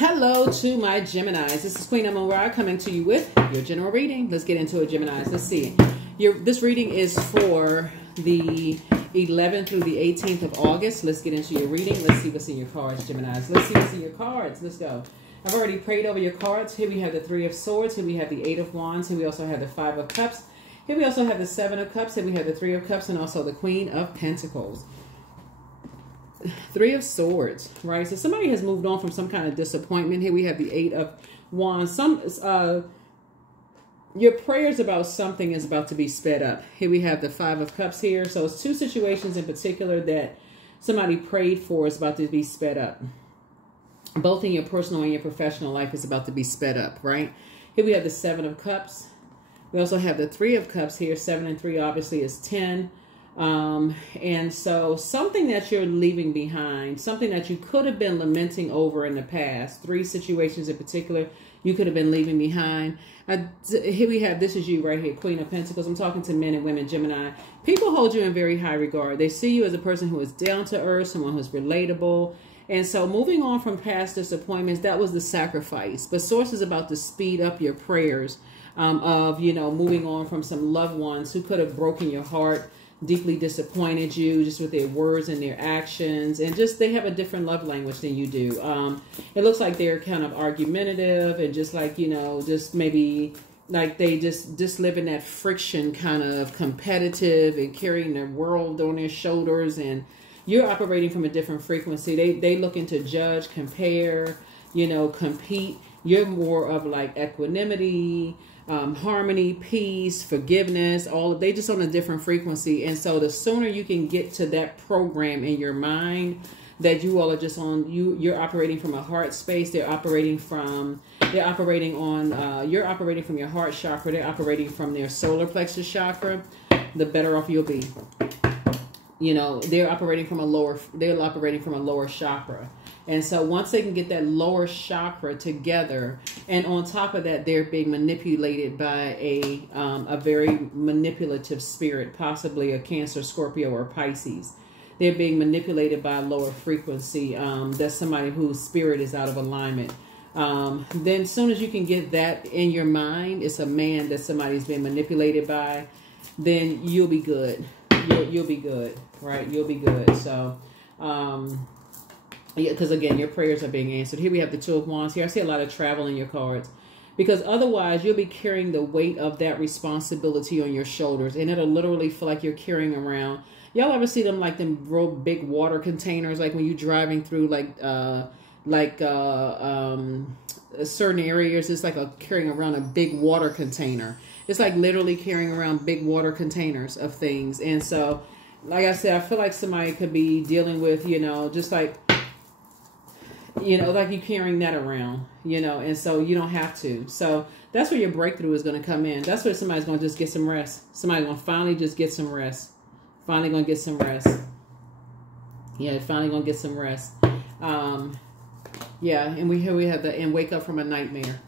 Hello to my Geminis. This is Queen Amun Ra coming to you with your general reading. Let's get into it, Geminis. Let's see. This reading is for the 11th through the 18th of August. Let's get into your reading. Let's see what's in your cards, Geminis. Let's see what's in your cards. Let's go. I've already prayed over your cards. Here we have the Three of Swords. Here we have the Eight of Wands. Here we also have the Five of Cups. Here we also have the Seven of Cups. Here we have the Three of Cups and also the Queen of Pentacles. Three of Swords, right? So somebody has moved on from some kind of disappointment. Here we have the Eight of Wands. Your prayers about something is about to be sped up. Here we have the Five of Cups here. So it's two situations in particular that somebody prayed for is about to be sped up. Both in your personal and your professional life is about to be sped up, right? Here we have the Seven of Cups. We also have the Three of Cups here. 7 and 3 obviously is 10. And so something that you're leaving behind, something that you could have been lamenting over in the past, three situations in particular you could have been leaving behind. Here we have, this is you right here, Queen of Pentacles. I'm talking to men and women, Gemini. People hold you in very high regard. They see you as a person who is down to earth, someone who's relatable. And so moving on from past disappointments, that was the sacrifice. But Source is about to speed up your prayers of, you know, moving on from some loved ones who could have broken your heart, deeply disappointed you just with their words and their actions, and just they have a different love language than you do. It looks like they're kind of argumentative and just like, you know, just maybe like they just live in that friction, kind of competitive and carrying their world on their shoulders, and you're operating from a different frequency. They looking to judge, compare, you know, compete. You're more of like equanimity, harmony, peace, forgiveness, they just on a different frequency. And so the sooner you can get to that program in your mind that you all are just on, you're operating from a heart space. You're operating from your heart chakra. They're operating from their solar plexus chakra, the better off you'll be. You know, they're operating from a lower chakra. And so once they can get that lower chakra together, and on top of that, they're being manipulated by a very manipulative spirit, possibly a Cancer, Scorpio, or Pisces. They're being manipulated by a lower frequency. That's somebody whose spirit is out of alignment. Then as soon as you can get that in your mind, it's a man that somebody's being manipulated by, then you'll be good. You'll be good, right? You'll be good. So, yeah, because again, your prayers are being answered. Here we have the Two of Wands. Here I see a lot of travel in your cards, because otherwise you'll be carrying the weight of that responsibility on your shoulders, and it'll literally feel like you're carrying around. Y'all ever see them like them real big water containers, like when you're driving through certain areas? It's like carrying around a big water container. It's like literally carrying around big water containers of things. And so, like I said, I feel like somebody could be dealing with, you know, just like, you know, like you carrying that around, you know, and so you don't have to. So that's where your breakthrough is going to come in. That's where somebody's going to just get some rest. Somebody's going to finally just get some rest. Finally going to get some rest. Yeah, finally going to get some rest. Yeah, and here we have and wake up from a nightmare.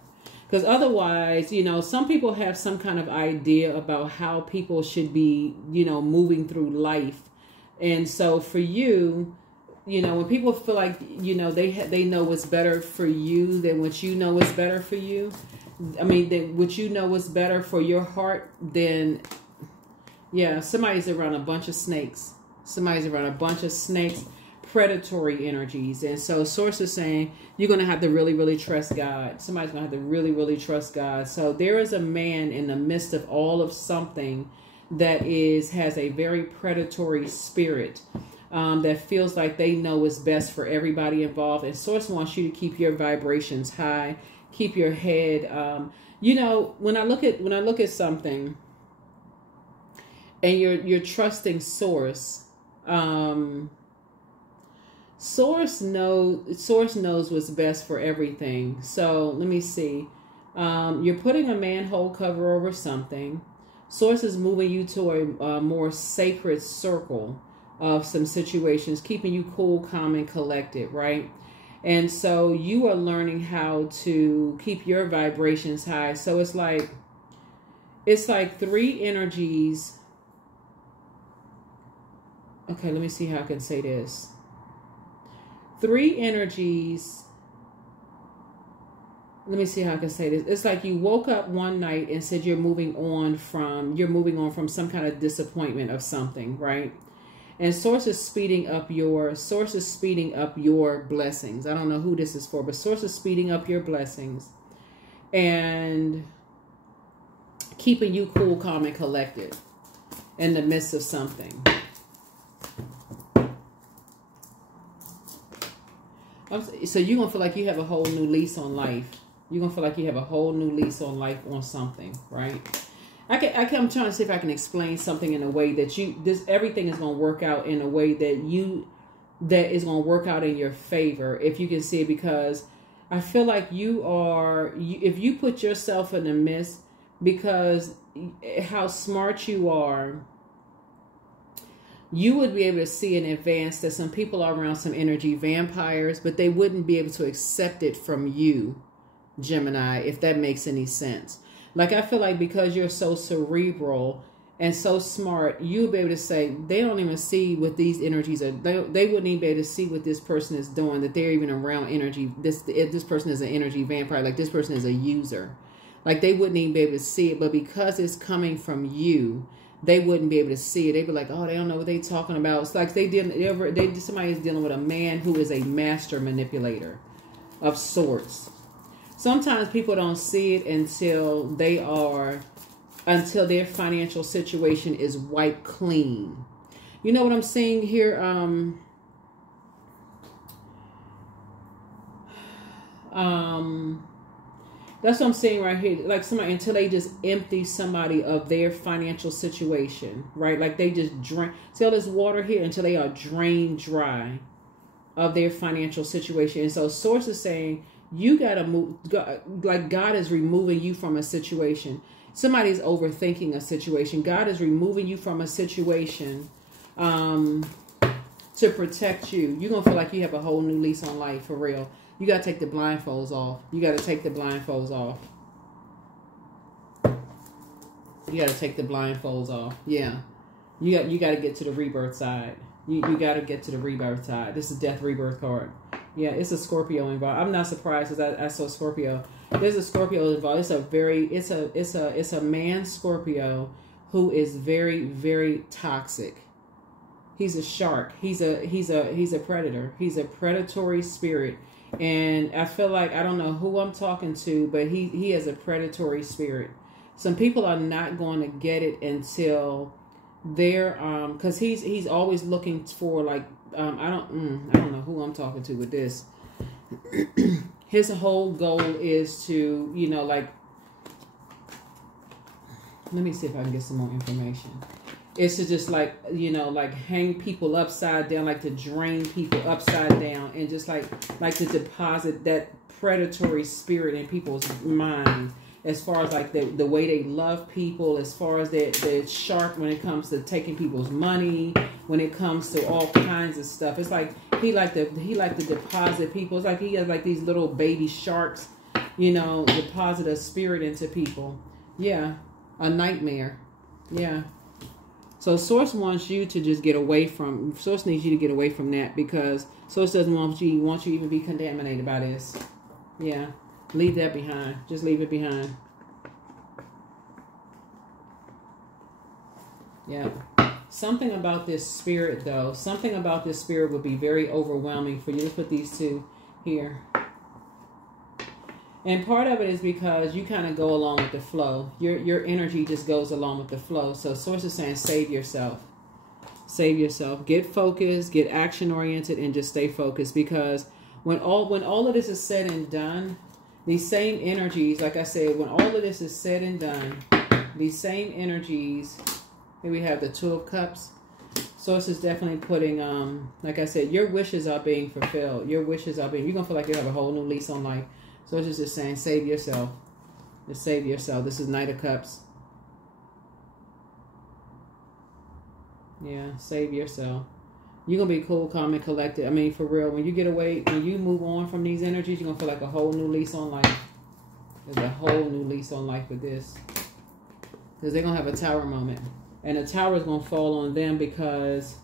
Because otherwise, you know, some people have some kind of idea about how people should be, you know, moving through life. And so for you, you know, when people feel like, you know, they know what's better for you than what you know is better for you. I mean, what you know is better for your heart, then, yeah, somebody's around a bunch of snakes. Somebody's around a bunch of snakes. Predatory energies. And so Source is saying you're going to have to really, really trust God. Somebody's going to have to really, really trust God. So there is a man in the midst of all of something that has a very predatory spirit, that feels like they know what's best for everybody involved. And Source wants you to keep your vibrations high, keep your head. You know, when I look at something and you're trusting Source, Source knows what's best for everything. So let me see. You're putting a manhole cover over something. Source is moving you to a more sacred circle of some situations, keeping you cool, calm, and collected, right? And so you are learning how to keep your vibrations high. So it's like three energies. Okay, let me see how I can say this. Three energies let me see how I can say this. It's like you woke up one night and said you're moving on from some kind of disappointment of something, right? And Source is speeding up your blessings. I don't know who this is for, but Source is speeding up your blessings and keeping you cool, calm, and collected in the midst of something. So you're going to feel like you have a whole new lease on life. You're going to feel like you have a whole new lease on life on something, right? I'm trying to see if I can explain something in a way that everything is going to work out in a way that is going to work out in your favor, if you can see it, because I feel like if you put yourself in the midst, because how smart you are, you would be able to see in advance that some people are around some energy vampires, but they wouldn't be able to accept it from you, Gemini, if that makes any sense. Like, I feel like because you're so cerebral and so smart, you'll be able to say, they don't even see what these energies are. They wouldn't even be able to see what this person is doing, that they're even around energy. This person is an energy vampire. Like, this person is a user. Like, they wouldn't even be able to see it. But because it's coming from you, they wouldn't be able to see it. They'd be like, oh, they don't know what they're talking about. It's like somebody is dealing with a man who is a master manipulator of sorts. Sometimes people don't see it until their financial situation is wiped clean. You know what I'm saying here? That's what I'm saying right here. Like, somebody, until they just empty somebody of their financial situation, right? Like, they just drink, see all this water here, until they are drained dry of their financial situation. And so Source is saying, you got to move, like, God is removing you from a situation. Somebody's overthinking a situation. God is removing you from a situation to protect you. You're going to feel like you have a whole new lease on life, for real. You got to take the blindfolds off. You got to take the blindfolds off. You got to take the blindfolds off. Yeah. You got to get to the rebirth side. You got to get to the rebirth side. This is Death Rebirth card. Yeah, it's a Scorpio involved. I'm not surprised because I saw Scorpio. There's a Scorpio involved. It's a man Scorpio who is very, very toxic. He's a shark. He's a predator. He's a predatory spirit. And I feel like, I don't know who I'm talking to, but he has a predatory spirit. Some people are not going to get it until they're because he's always looking for, like, I don't know who I'm talking to with this. His whole goal is to, you know, like, let me see if I can get some more information. It's to just, like, you know, like, hang people upside down, like to drain people upside down, and just like to deposit that predatory spirit in people's mind, as far as like the way they love people, as far as they're sharp when it comes to taking people's money, when it comes to all kinds of stuff. It's like he like to deposit people. It's like he has like these little baby sharks, you know, deposit a spirit into people. Yeah, a nightmare. Yeah. So Source wants you to just get away from, Source needs you to get away from that, because Source doesn't want you to even be contaminated by this. Yeah. Leave that behind. Just leave it behind. Yeah. Something about this spirit, though. Something about this spirit would be very overwhelming for you. Let's put these two here. And part of it is because you kind of go along with the flow. Your energy just goes along with the flow. So Source is saying, save yourself. Save yourself. Get focused, get action oriented, and just stay focused. Because when all of this is said and done, these same energies, like I said, when all of this is said and done, these same energies, here we have the Two of Cups. Source is definitely putting, like I said, your wishes are being fulfilled. Your wishes are being, you're going to feel like you have a whole new lease on life. So it's just saying, save yourself. Just save yourself. This is Knight of Cups. Yeah, save yourself. You're going to be cool, calm, and collected. I mean, for real, when you get away, when you move on from these energies, you're going to feel like a whole new lease on life. There's a whole new lease on life with this. Because they're going to have a tower moment. And the tower is going to fall on them because...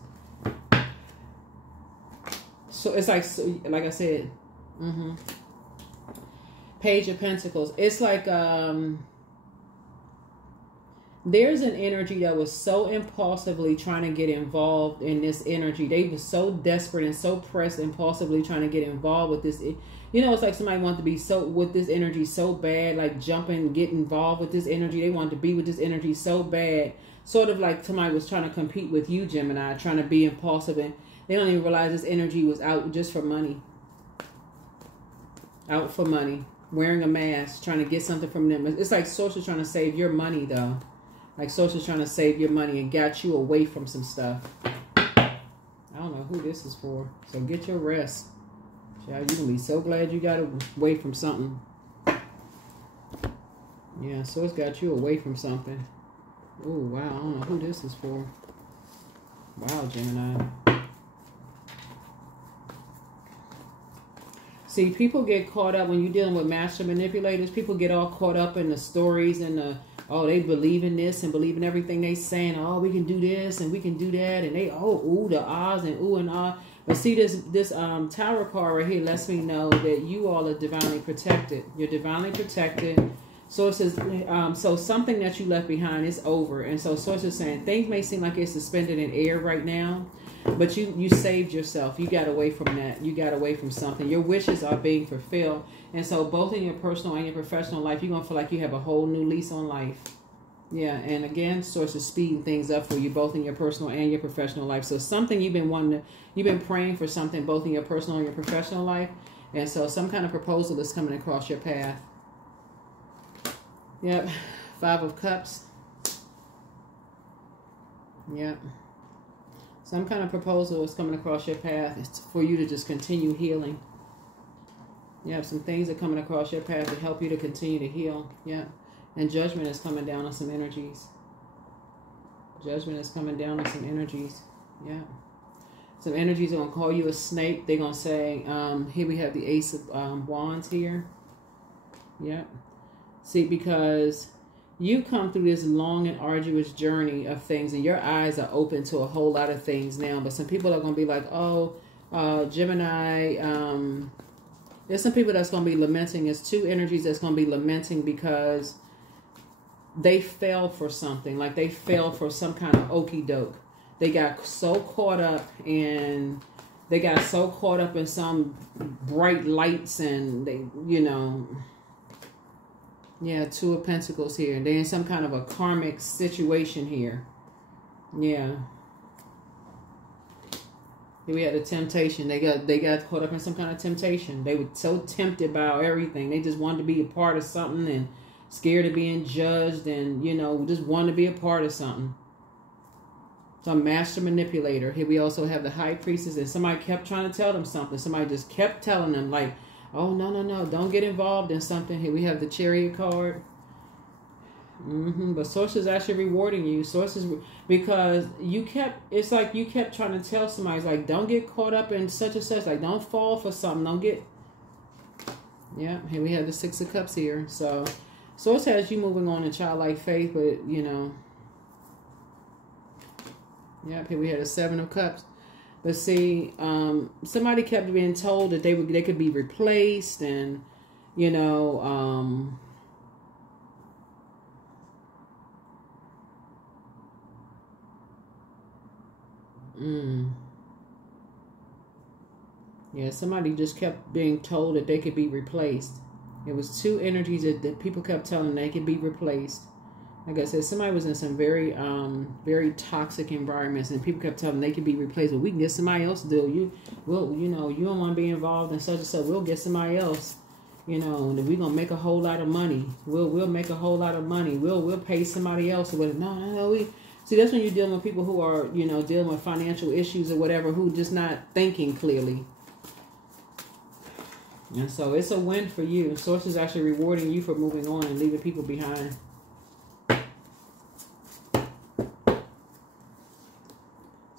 So it's like I said... Page of Pentacles. It's like there's an energy that was so impulsively trying to get involved in this energy. They were so desperate and so pressed, impulsively trying to get involved with this. You know, it's like somebody wanted to be so with this energy so bad, like jumping, get involved with this energy. They wanted to be with this energy so bad. Sort of like somebody was trying to compete with you, Gemini, trying to be impulsive. And they don't even realize this energy was out just for money. Out for money. Wearing a mask, trying to get something from them. It's like Source is trying to save your money, though. Like Source is trying to save your money and got you away from some stuff. I don't know who this is for. So get your rest. Child, you're going to be so glad you got away from something. Yeah, Source got you away from something. Oh, wow. I don't know who this is for. Wow, Gemini. See, people get caught up when you're dealing with master manipulators. People get all caught up in the stories and the, oh, they believe in this and believe in everything they saying. Oh, we can do this and we can do that. And they, oh, ooh, the ahs and ooh and ah. But see, this Tower card right here lets me know that you all are divinely protected. You're divinely protected. Source is, so something that you left behind is over. And so Source is saying things may seem like it's suspended in air right now. But you saved yourself. You got away from that. You got away from something. Your wishes are being fulfilled. And so both in your personal and your professional life, you're going to feel like you have a whole new lease on life. Yeah, and again, Source is speeding things up for you, both in your personal and your professional life. So something you've been praying for something, both in your personal and your professional life. And so some kind of proposal is coming across your path. Yep, 5 of Cups. Yep. Some kind of proposal is coming across your path. It's for you to just continue healing. You have some things that are coming across your path to help you to continue to heal. Yeah. And Judgment is coming down on some energies. Judgment is coming down on some energies. Yeah. Some energies are going to call you a snake. They're going to say, here we have the Ace of Wands here. Yeah. See, because you come through this long and arduous journey of things and your eyes are open to a whole lot of things now. But some people are going to be like, oh, Gemini, there's some people that's going to be lamenting. There's 2 energies that's going to be lamenting because they fell for something. Like they fell for some kind of okie doke. They got so caught up in some bright lights and they, you know... Yeah, 2 of Pentacles here. And they're in some kind of a karmic situation here. Yeah. Here we had a temptation. They got caught up in some kind of temptation. They were so tempted by everything. They just wanted to be a part of something and scared of being judged and, you know, just wanted to be a part of something. So, master manipulator. Here we also have the High Priestess. And somebody kept trying to tell them something. Somebody just kept telling them, like, oh, no, don't get involved in something. Here we have the Chariot card. But Source is actually rewarding you. Source is, because it's like you kept trying to tell somebody, it's like, don't get caught up in such and such. Like, don't fall for something. Don't get, yeah, here we have the 6 of Cups here. So, Source has you moving on in childlike faith, but, you know, yeah, here we have the 7 of Cups. But see, somebody kept being told that they could be replaced, and you know, yeah, somebody just kept being told that they could be replaced. It was 2 energies that people kept telling them they could be replaced. Like I said, somebody was in some very, very toxic environments, and people kept telling them they could be replaced. Well, we can get somebody else to do. You know, you don't want to be involved in such and such. We'll get somebody else. You know, and we're gonna make a whole lot of money. We'll make a whole lot of money. We'll pay somebody else or whatever. No. See, that's when you're dealing with people who are, you know, dealing with financial issues or whatever, who just not thinking clearly. And so it's a win for you. Source is actually rewarding you for moving on and leaving people behind.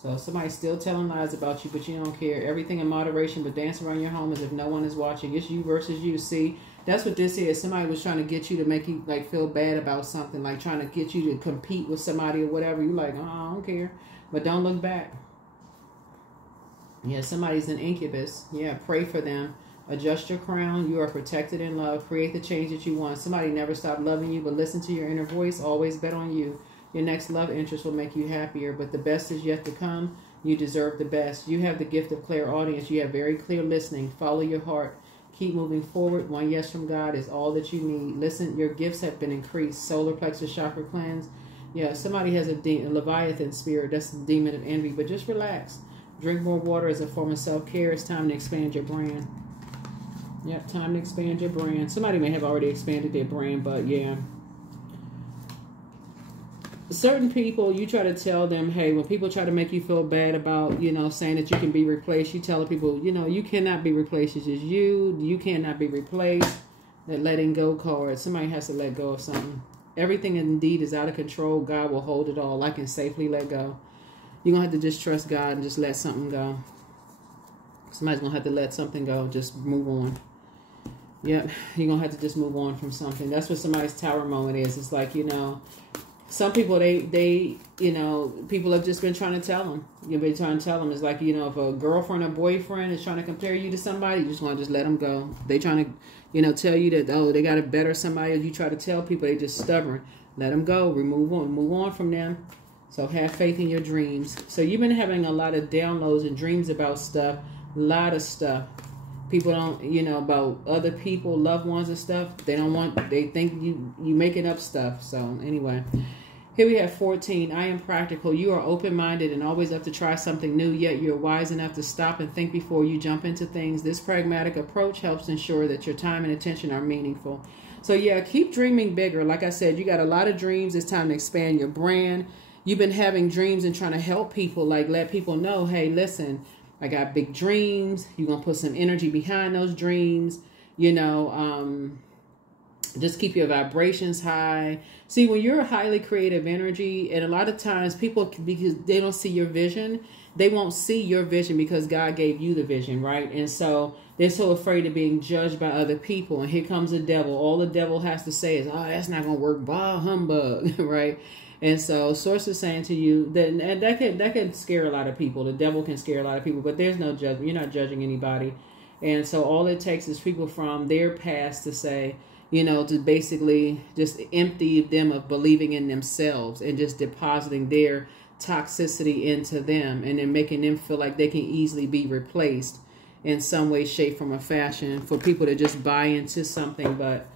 So somebody's still telling lies about you, but you don't care. Everything in moderation, but dance around your home as if no one is watching. It's you versus you. See, that's what this is. Somebody was trying to get you to make you like feel bad about something, like trying to get you to compete with somebody or whatever. You're like, oh, I don't care. But don't look back. Yeah, somebody's an incubus. Yeah, pray for them. Adjust your crown. You are protected in love. Create the change that you want. Somebody never stopped loving you, but listen to your inner voice. Always bet on you. Your next love interest will make you happier, but the best is yet to come. You deserve the best. You have the gift of clairaudience. You have very clear listening. Follow your heart. Keep moving forward. One yes from God is all that you need. Listen, your gifts have been increased. Solar plexus chakra cleanse. Yeah, somebody has a Leviathan spirit. That's the demon of envy, but just relax. Drink more water as a form of self-care. It's time to expand your brand. Yep, time to expand your brand. Somebody may have already expanded their brand, but yeah. Certain people, you try to tell them, hey, when people try to make you feel bad about, you know, saying that you can be replaced, you tell people, you know, you cannot be replaced. It's just you. You cannot be replaced. That letting go card. Somebody has to let go of something. Everything indeed is out of control. God will hold it all. I can safely let go. You're going to have to just trust God and just let something go. Somebody's going to have to let something go. Just move on. Yep. You're going to have to just move on from something. That's what somebody's tower moment is. It's like, you know, some people, they, you know, people have just been trying to tell them. You've been trying to tell them. It's like, you know, if a girlfriend or boyfriend is trying to compare you to somebody, you just want to just let them go. They trying to, you know, tell you that, oh, they got to better somebody. You try to tell people they just stubborn. Let them go. Move on from them. So have faith in your dreams. So you've been having a lot of downloads and dreams about stuff. A lot of stuff. People don't, you know, about other people, loved ones and stuff. They don't want, they think you making up stuff. So anyway. Here we have 14. I am practical. You are open-minded and always up to try something new, yet you're wise enough to stop and think before you jump into things. This pragmatic approach helps ensure that your time and attention are meaningful. So yeah, keep dreaming bigger. Like I said, you got a lot of dreams. It's time to expand your brand. You've been having dreams and trying to help people, like let people know, hey, listen, I got big dreams. You're going to put some energy behind those dreams, you know, just keep your vibrations high. See, when you're a highly creative energy, and a lot of times people, because they don't see your vision, they won't see your vision because God gave you the vision, right? And so they're so afraid of being judged by other people. And here comes the devil. All the devil has to say is, oh, that's not going to work. Bah, humbug, right? And so Source is saying to you that, and that can scare a lot of people. The devil can scare a lot of people, but there's no judgment. You're not judging anybody. And so all it takes is people from their past to say, you know, to basically just empty them of believing in themselves and just depositing their toxicity into them and then making them feel like they can easily be replaced in some way, shape, form, or fashion for people to just buy into something. But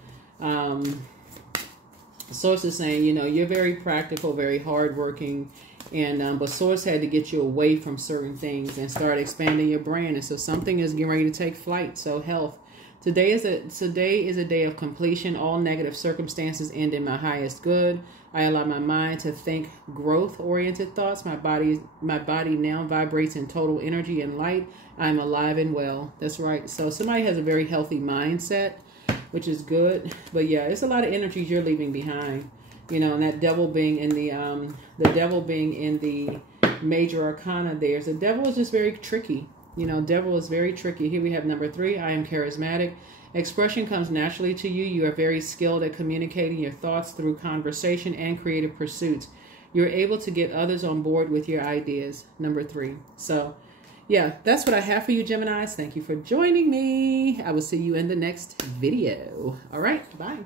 Source is saying, you know, you're very practical, very hardworking, and but Source had to get you away from certain things and start expanding your brand. And so something is getting ready to take flight. So health. Today is a day of completion. All negative circumstances end in my highest good. I allow my mind to think growth-oriented thoughts. My body now vibrates in total energy and light. I'm alive and well. That's right. So somebody has a very healthy mindset, which is good. But yeah, it's a lot of energies you're leaving behind. You know, and that devil being in the major arcana there. The devil is just very tricky. You know, devil is very tricky. Here we have number 3. I am charismatic. Expression comes naturally to you. You are very skilled at communicating your thoughts through conversation and creative pursuits. You're able to get others on board with your ideas. Number 3. So, yeah, that's what I have for you, Geminis. Thank you for joining me. I will see you in the next video. All right, bye.